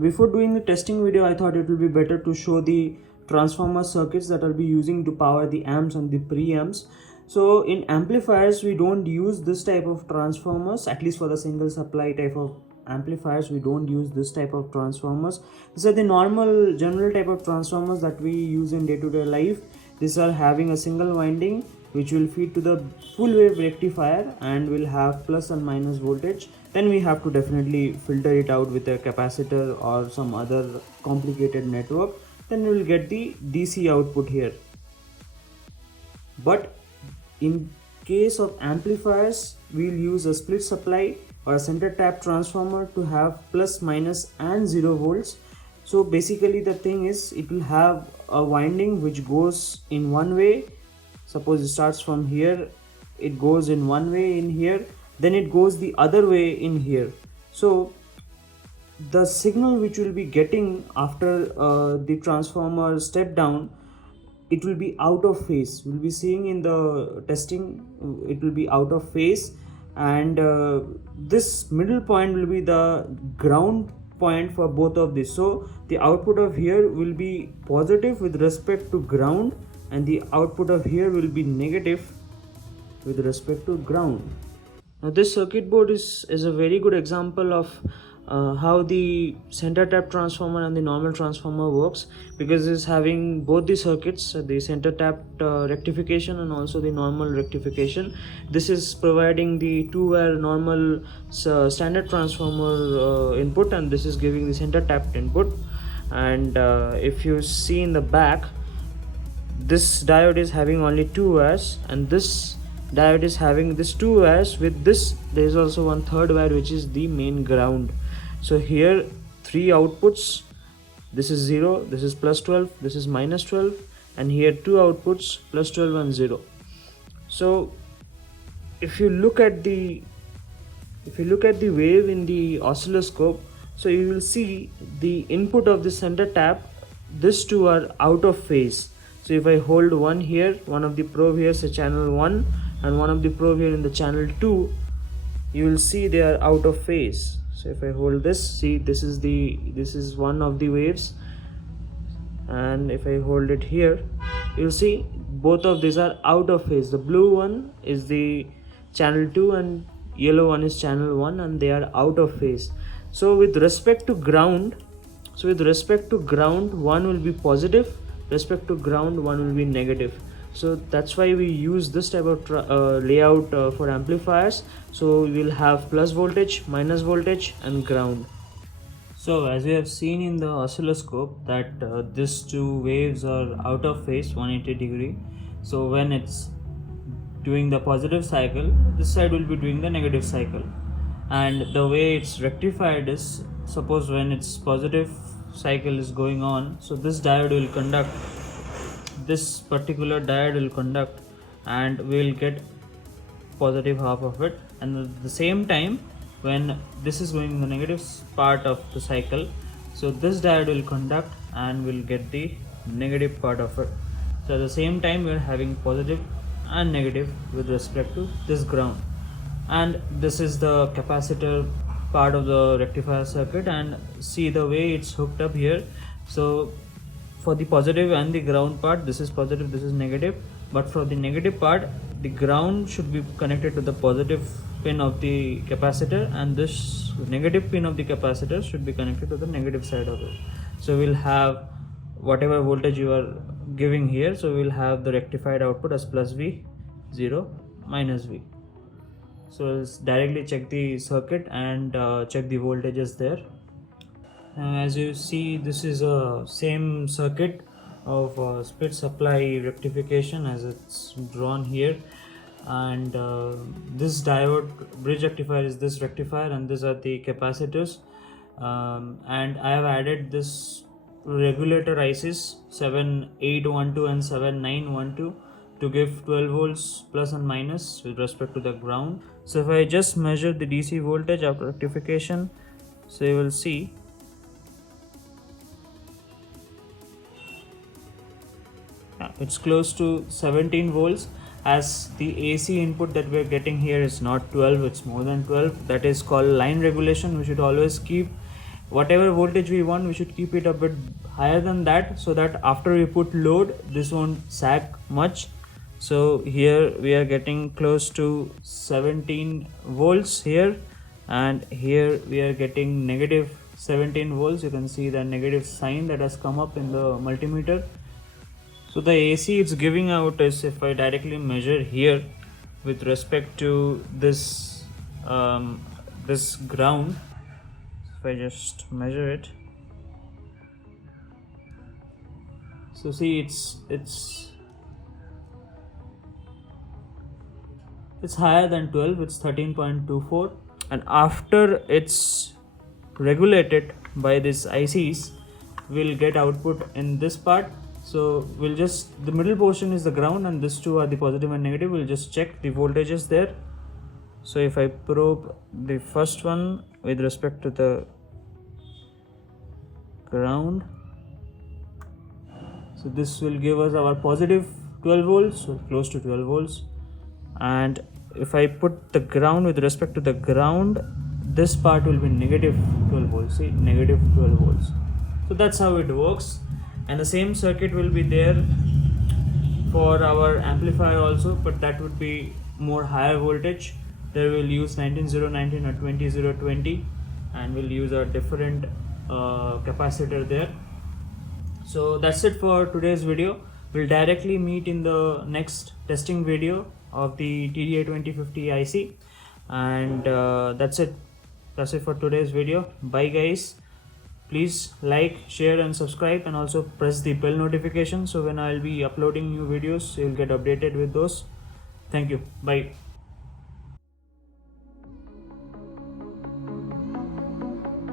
Before doing the testing video, I thought it will be better to show the transformer circuits that I'll be using to power the amps and the preamps. So in amplifiers, we don't use this type of transformers, at least for the single supply type of amplifiers. We don't use this type of transformers. These are the normal general type of transformers that we use in day-to-day life. These are having a single winding which will feed to the full wave rectifier and will have plus and minus voltage. Then we have to definitely filter it out with a capacitor or some other complicated network. Then we will get the DC output here. But in case of amplifiers, we will use a split supply or a center tap transformer to have plus, minus and 0 volts. So basically the thing is, it will have a winding which goes in one way. Suppose it starts from here, it goes in one way in here, then it goes the other way in here. So the signal which will be getting after the transformer step down, it will be out of phase. We'll be seeing in the testing, it will be out of phase, and this middle point will be the ground point for both of these. So the output of here will be positive with respect to ground, and the output of here will be negative with respect to ground. Now this circuit board is a very good example of how the center tap transformer and the normal transformer works, because it's having both the circuits, the center tap rectification and also the normal rectification. This is providing the two-wire normal standard transformer input, and this is giving the center tapped input. And if you see in the back, this diode is having only 2 wires, and this diode is having this 2 wires. With this, there is also one third wire which is the main ground. So here 3 outputs, this is 0, this is plus 12, this is minus 12, and here 2 outputs, plus 12 and 0. So if you look at the wave in the oscilloscope, so you will see the input of the center tap, these two are out of phase. So if I hold one here, one of the probe here, say channel 1, and one of the probe here in the channel 2, you will see they are out of phase. So if I hold this, see, this is one of the waves, and if I hold it here, you'll see both of these are out of phase. The blue one is the channel 2 and yellow one is channel 1, and they are out of phase. So with respect to ground, one will be positive, respect to ground one will be negative. So that's why we use this type of layout for amplifiers. So we will have plus voltage, minus voltage and ground. So as we have seen in the oscilloscope that these two waves are out of phase 180 degree. So when it's doing the positive cycle, this side will be doing the negative cycle. And the way it's rectified is, suppose when its positive cycle is going on, so this diode will conduct, this particular diode will conduct, and we will get positive half of it. And at the same time, when this is going in the negative part of the cycle, so this diode will conduct and will get the negative part of it. So at the same time, we are having positive and negative with respect to this ground. And this is the capacitor part of the rectifier circuit, and see the way it's hooked up here. So for the positive and the ground part, this is positive, this is negative, but for the negative part, the ground should be connected to the positive pin of the capacitor, and this negative pin of the capacitor should be connected to the negative side of it. So we'll have whatever voltage you are giving here, so we'll have the rectified output as plus V, 0, minus V. So let's directly check the circuit and check the voltages there. As you see, this is a same circuit of split supply rectification as it's drawn here, and this diode bridge rectifier is this rectifier, and these are the capacitors, and I have added this regulator ICs 7812 and 7912 to give 12 volts plus and minus with respect to the ground. So if I just measure the DC voltage after rectification, so you will see it's close to 17 volts, as the AC input that we are getting here is not 12, it's more than 12. That is called line regulation. We should always keep whatever voltage we want, we should keep it a bit higher than that, so that after we put load, this won't sag much. So here we are getting close to 17 volts here, and here we are getting negative 17 volts. You can see the negative sign that has come up in the multimeter. So the AC it's giving out is, if I directly measure here with respect to this this ground, if I just measure it, so see it's higher than 12, it's 13.24, and after it's regulated by this ICs, we'll get output in this part. So we'll just, the middle portion is the ground and these two are the positive and negative. We'll just check the voltages there. So if I probe the first one with respect to the ground, so this will give us our positive 12 volts, so close to 12 volts. And if I put the ground with respect to the ground, this part will be negative 12 volts. See, negative 12 volts. So that's how it works. And the same circuit will be there for our amplifier also, but that would be more higher voltage. There we'll use 19019 or 20020, and we'll use a different capacitor there. So that's it for today's video. We'll directly meet in the next testing video of the TDA 2050 IC, and that's it for today's video. Bye guys. Please like, share and subscribe, and also press the bell notification, so when I'll be uploading new videos, you'll get updated with those. Thank you. Bye.